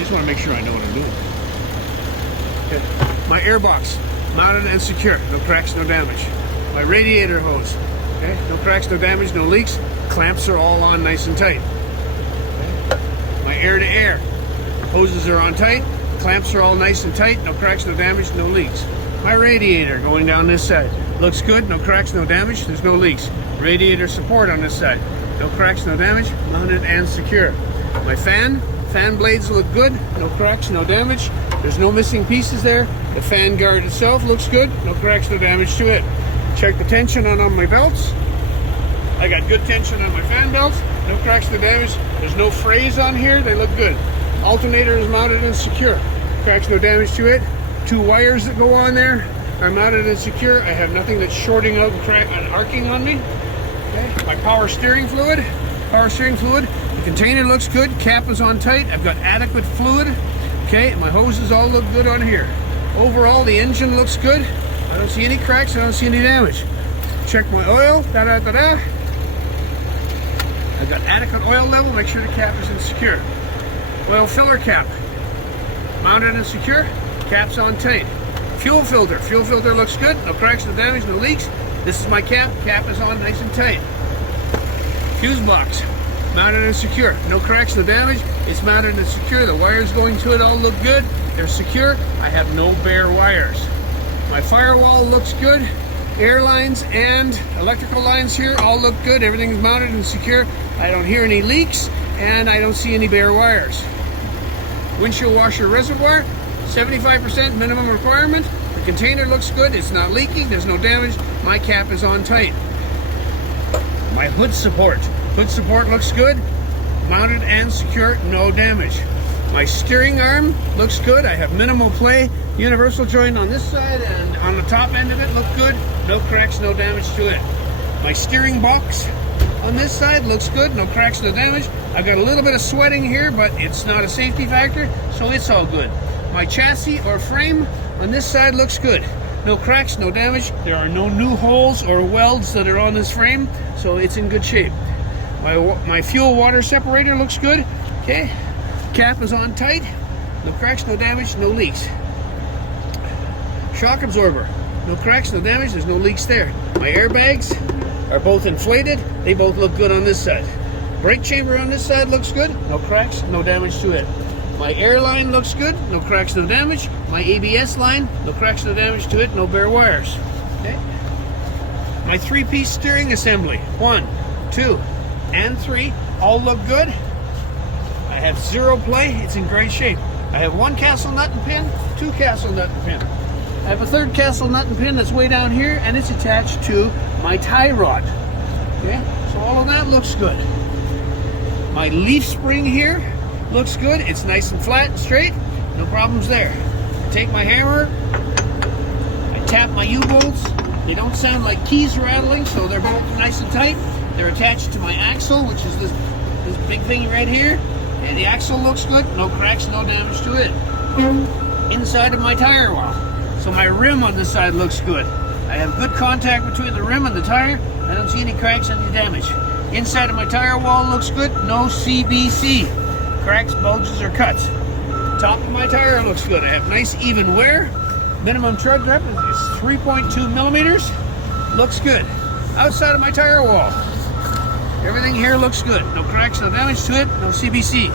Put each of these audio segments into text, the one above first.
just want to make sure I know what I'm doing. Okay. My air box, mounted and secure. No cracks, no damage. My radiator hose. Okay. No cracks, no damage, no leaks. Clamps are all on nice and tight. Okay. My air-to-air. Hoses are on tight. Clamps are all nice and tight. No cracks, no damage, no leaks. My radiator going down this side. Looks good. No cracks, no damage. There's no leaks. Radiator support on this side. No cracks, no damage. Mounted and secure. My fan blades look good. No cracks, no damage. There's no missing pieces there. The fan guard itself looks good. No cracks, no damage to it. Check the tension on my belts. I got good tension on my fan belts. No cracks, no damage. There's no frays on here. They look good. Alternator is mounted and secure. Cracks, no damage to it. 2 wires that go on there are mounted and secure. I have nothing that's shorting out and arcing on me. Okay. My power steering fluid. The container looks good. Cap is on tight. I've got adequate fluid. Okay. My hoses all look good on here. Overall, the engine looks good. I don't see any cracks. I don't see any damage. Check my oil. I've got adequate oil level. Make sure the cap is secure. Oil filler cap. Mounted and secure. Cap's on tight. Fuel filter looks good. No cracks, no damage, no leaks. This is my cap. Cap is on nice and tight. Fuse box. Mounted and secure. No cracks, no damage. It's mounted and secure. The wires going to it all look good. They're secure. I have no bare wires. My firewall looks good. Air lines and electrical lines here all look good. Everything's mounted and secure. I don't hear any leaks and I don't see any bare wires. Windshield washer reservoir, 75% minimum requirement. The container looks good. It's not leaking. There's no damage. My cap is on tight. My hood support. Hood support looks good. Mounted and secure. No damage. My steering arm looks good. I have minimal play. Universal joint on this side and on the top end of it look good. No cracks, no damage to it. My steering box on this side looks good. No cracks, no damage. I've got a little bit of sweating here, but it's not a safety factor, so it's all good. My chassis or frame on this side looks good. No cracks, no damage. There are no new holes or welds that are on this frame, so it's in good shape. My fuel water separator looks good. Okay. Cap is on tight. No cracks, no damage, no leaks. Shock absorber. No cracks, no damage. There's no leaks there. My airbags are both inflated. They both look good on this side. Brake chamber on this side looks good. No cracks, no damage to it. My air line looks good. No cracks, no damage. My ABS line, no cracks, no damage to it. No bare wires. Okay. My 3-piece steering assembly, 1, 2, and 3, all look good. I have 0 play. It's in great shape. I have 1 castle nut and pin, 2 castle nut and pin. I have a 3rd castle nut and pin that's way down here, and it's attached to my tie rod. Okay, so all of that looks good. My leaf spring here looks good. It's nice and flat and straight. No problems there. I take my hammer. I tap my U-bolts. They don't sound like keys rattling, so they're both nice and tight. They're attached to my axle, which is this big thing right here. And the axle looks good. No cracks, no damage to it. Inside of my tire wall. So my rim on this side looks good. I have good contact between the rim and the tire. I don't see any cracks, any damage. Inside of my tire wall looks good. No CBC. Cracks, bulges, or cuts. Top of my tire looks good. I have nice even wear. Minimum tread depth is 3.2 millimeters. Looks good. Outside of my tire wall, everything here looks good. No cracks, no damage to it. No CBC.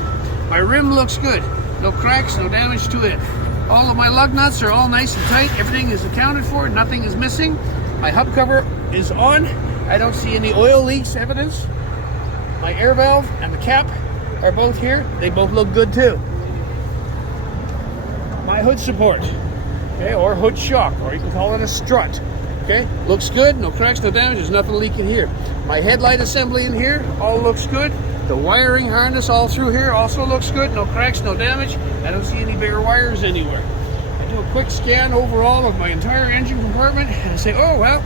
My rim looks good. No cracks, no damage to it. All of my lug nuts are all nice and tight. Everything is accounted for. Nothing is missing. My hub cover is on. I don't see any oil leaks evidence. My air valve and the cap are both here. They both look good too. My hood support, okay, or hood shock, or you can call it a strut. Okay, looks good. No cracks, no damage. There's nothing leaking here. My headlight assembly in here all looks good. The wiring harness all through here also looks good. No cracks, no damage. I don't see any bare wires anywhere. I do a quick scan overall of my entire engine compartment and I say, oh, well,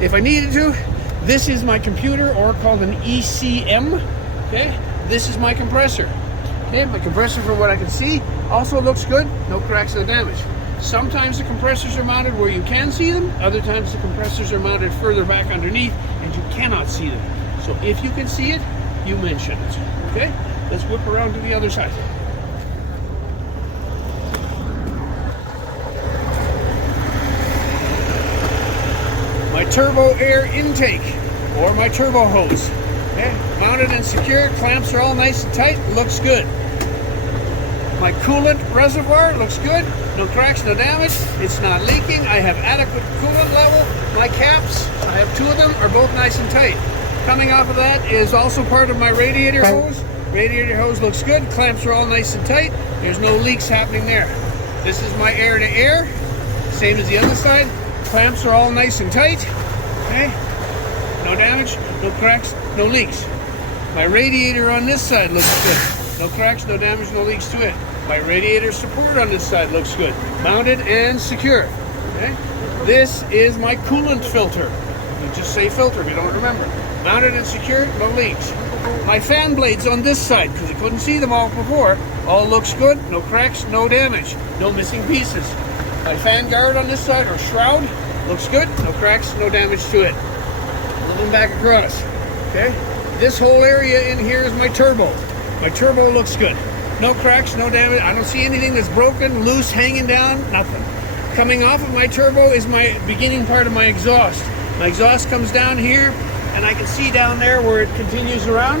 if I needed to, this is my computer, or called an ECM. Okay, this is my compressor. Okay, my compressor, from what I can see, also looks good. No cracks, no damage. Sometimes the compressors are mounted where you can see them. Other times the compressors are mounted further back underneath and you cannot see them. So if you can see it, you mention it. Okay, let's whip around to the other side. turbo air intake or my turbo hose. Okay, mounted and secured, clamps are all nice and tight, looks good. My coolant reservoir looks good, no cracks, no damage, it's not leaking, I have adequate coolant level. My caps, I have 2 of them, are both nice and tight. Coming off of that is also part of my radiator hose. Radiator hose looks good, clamps are all nice and tight, there's no leaks happening there. This is my air to air, same as the other side, clamps are all nice and tight, okay? No damage, no cracks, no leaks. My radiator on this side looks good. No cracks, no damage, no leaks to it. My radiator support on this side looks good. Mounted and secure. Okay? This is my coolant filter. You just say filter if you don't remember. Mounted and secure, no leaks. My fan blades on this side, because I couldn't see them all before, all looks good. No cracks, no damage, no missing pieces. My fan guard on this side, or shroud, looks good. No cracks, no damage to it. Looking back across. Okay? This whole area in here is my turbo. My turbo looks good. No cracks, no damage. I don't see anything that's broken, loose, hanging down, nothing. Coming off of my turbo is my beginning part of my exhaust. My exhaust comes down here, and I can see down there where it continues around.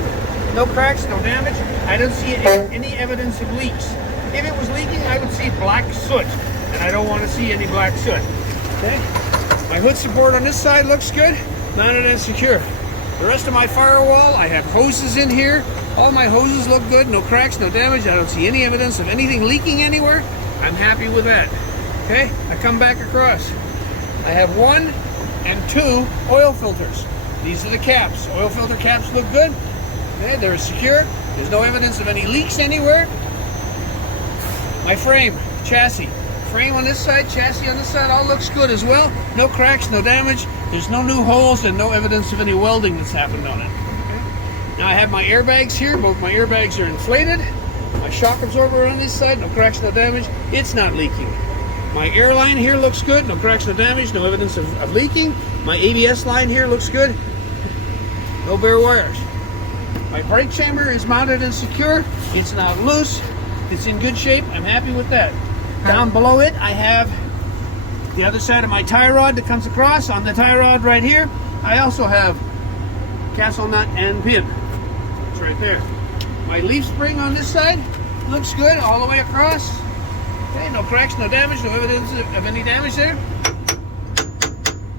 No cracks, no damage. I don't see any evidence of leaks. If it was leaking, I would see black soot, and I don't want to see any black soot. Okay? My hood support on this side looks good, mounted and secure. The rest of my firewall, I have hoses in here. All my hoses look good, no cracks, no damage. I don't see any evidence of anything leaking anywhere. I'm happy with that. Okay, I come back across. I have 1 and 2 oil filters. These are the caps. Oil filter caps look good. Okay, they're secure. There's no evidence of any leaks anywhere. My frame, chassis. Frame on this side, chassis on this side, all looks good as well. No cracks, no damage. There's no new holes and no evidence of any welding that's happened on it. Okay. Now I have my airbags here. Both my airbags are inflated. My shock absorber on this side, no cracks, no damage. It's not leaking. My air line here looks good. No cracks, no damage. No evidence of leaking. My ABS line here looks good. No bare wires. My brake chamber is mounted and secure. It's not loose. It's in good shape. I'm happy with that. Down below it, I have the other side of my tie rod that comes across. On the tie rod right here, I also have castle nut and pin. It's right there. My leaf spring on this side looks good all the way across. Okay, no cracks, no damage, no evidence of any damage there.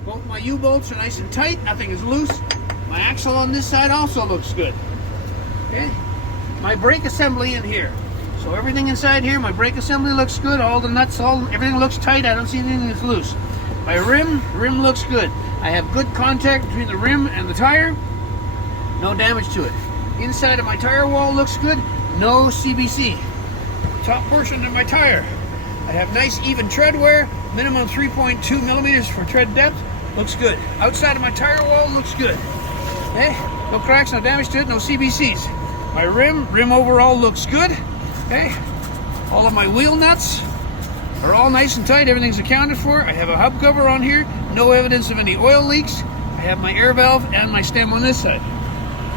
Both my U-bolts are nice and tight. Nothing is loose. My axle on this side also looks good. Okay, my brake assembly in here. So everything inside here, my brake assembly looks good. All the nuts, everything looks tight. I don't see anything that's loose. My rim looks good. I have good contact between the rim and the tire. No damage to it. Inside of my tire wall looks good. No CBC. Top portion of my tire, I have nice even tread wear. Minimum 3.2 millimeters for tread depth. Looks good. Outside of my tire wall looks good. Okay, no cracks, no damage to it, no CBCs. My rim overall looks good. Okay, all of my wheel nuts are all nice and tight. Everything's accounted for. I have a hub cover on here. No evidence of any oil leaks. I have my air valve and my stem on this side.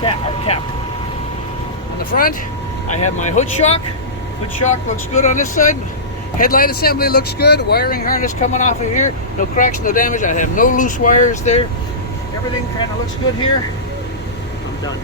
Cap. On the front, I have my hood shock. Hood shock looks good on this side. Headlight assembly looks good. Wiring harness coming off of here. No cracks, no damage. I have no loose wires there. Everything kind of looks good here. I'm done.